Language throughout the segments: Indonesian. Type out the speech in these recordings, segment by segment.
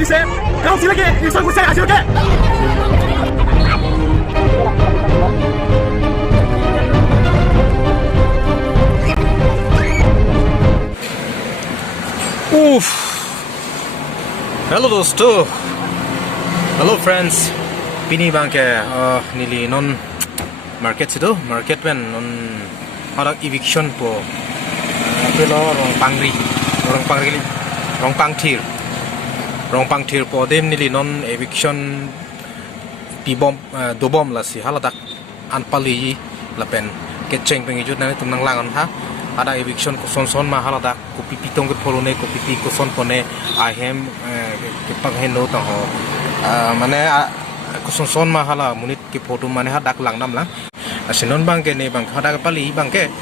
이제 가운데게 일선 구세 아시오게. Oof. Hello दोस्तों, hello friends. Pini bangke nili non market situ, market pen non ada eviction po. Pelo rong pangthir po dem nili non eviction do bom la si haladak anpali la pen ketcheng pengijut nani tumnang langon ha. Ada eviction ko son ma halada ko pipi tong ke polone ko pipi ko son pone ahem ke paghen no ta ho mane ko son ma hala munit ke photo mane ha dak lang nam lang asinon bang ke ne bang hada pali bang ke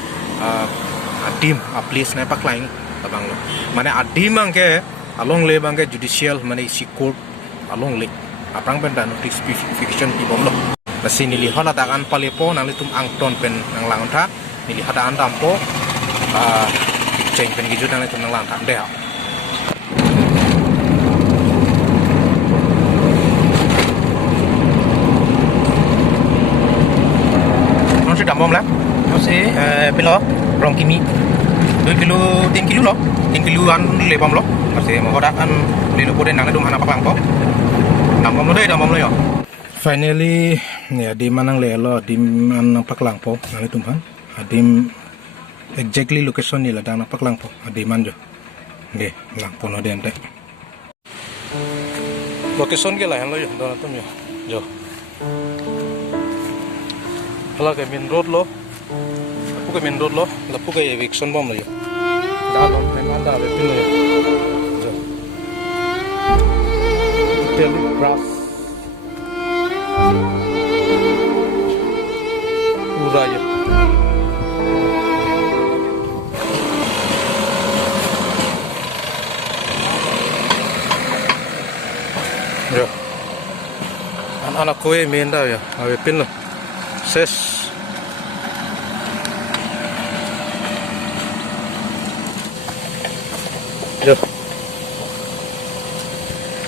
adim a place ne paklaing bang lo mane adim bang ke along le bang ke judicial mane si court along le aprang ben dan notification di bom lo sini li hala dak an pali po nang litum angton pen nang lang tha nili hada an dampo ceng pen gijut nang itu nang lang tak deh. Masih dalam lah, masih bilo rong kimi, 2 kilo, 3 kilo loh, 3 kiloan lebam loh, masih mau kodak an lilo puden nang itu mana paklang po, dalam lo ya. Finally, ya di mana lelo di mana paklang po nang itu kan, adim exactly location ni lah dah nampak lang po ada manjo nge lang po no dente location ke lah yang lo yo dona tum yo jo hala ke main road lo lapu ke eviction bom lo yo dah lo memang dah ada pin lo yo jo telegraph pura yo ya anak kue minda ya awe pin lo ses ya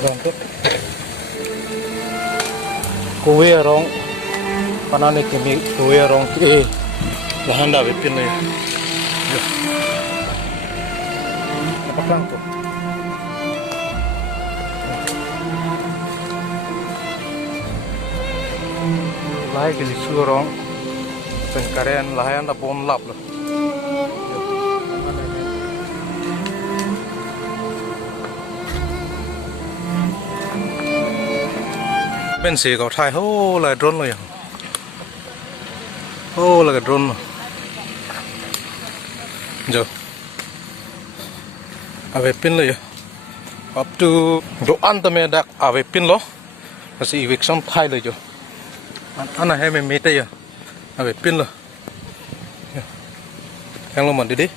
bangkit kue rong panane kemi kue rong ke lahanda awe pin lo ya apa lang to lahai ke lisurong pengkarian lahayan da bon lap lo bên xì có thai hô là drone rồi hô là cái drone rồi ave pin lo up to do antame dak ave pin lo masih eviction thai lo jo ana hai me mete ya ave pin lo yang lo mandi deh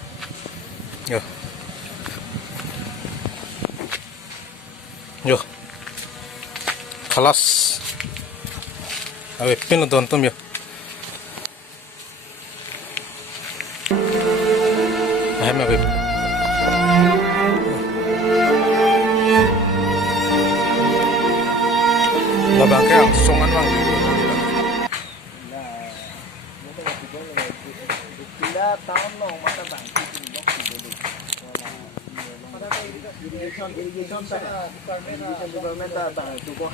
yo kelas ave pin lo tonton ya hai me ave labang ke songan bang tahun lo mata bang irrigation department bang itu kok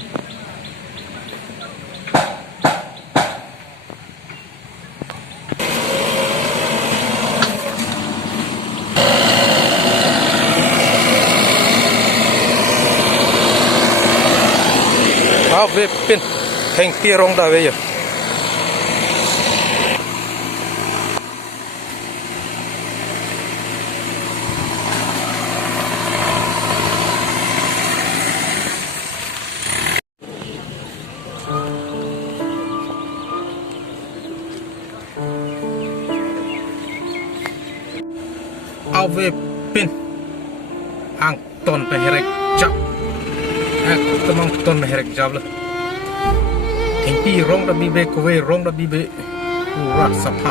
pin heng pirong dah ya ave pin ang ton peherek jap temang ton peherek jap lah Tinggi rong da bibe kowe rong da bibe urat sapha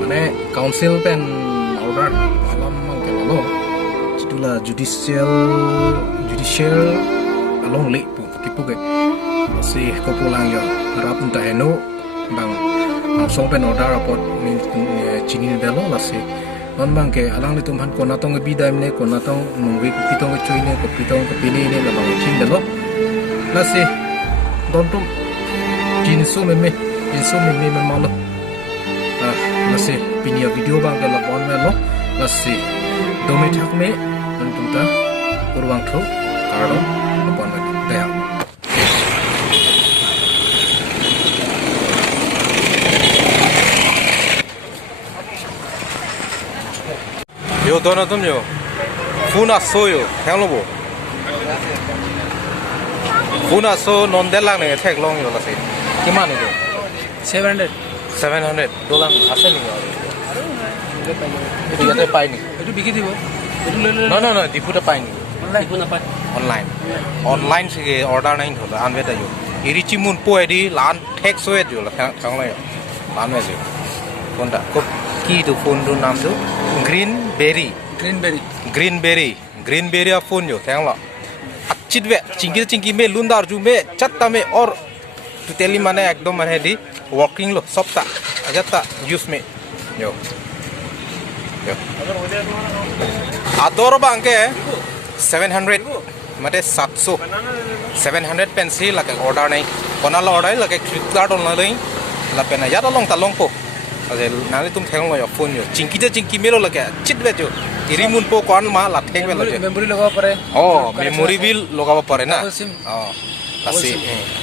mane council pen order alam mangke lo itulah judicial along late pu kipu ke si ko pulang yo harap entah eno bang langsung pen order report ni chingi delo la si non bang ke alang le tumhan ko natong bidai ne ko natong nungwi pitong choi ne ko pitong ko pini ne la bang ching delo la si don tum jinsu me malo la si pinia video bang ke la bon me lo la si dome thak me don tum ta urwang tho karo bon me daya yo dono tum yo funa soyo hello bo funa so non delang ne thek long yo la se kiman ne 700 dolang ase ni yo itu jate pai ni itu bigi dibo no diputa pai ni online se order nain thola anbe ta yo iri chimun po edi lan thek so et yo la thang la yo lan me je konda ko ki tu phone du nam du greenberry a phone yo thang la achit ve chingki me lundar ju me chatta me or tu teli mane ekdom mane di working lo sopta ajata use me yo ador bangke 700 mate 700 pencil la order nai kona la order la ke flipkart on la lai la pena ya long talong po ase nali tum theng lo yo phone yo chingki me lo la ke chit ve jo irimun po kon ma la theng ve lo memory logaba pare memory bill logaba pare na asi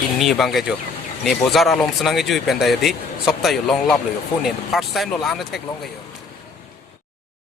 inni bangke jo ne bozar alom sunange ju penda yodi sopta yo long lab lo yo phone ne first time lo la na thek long ge yo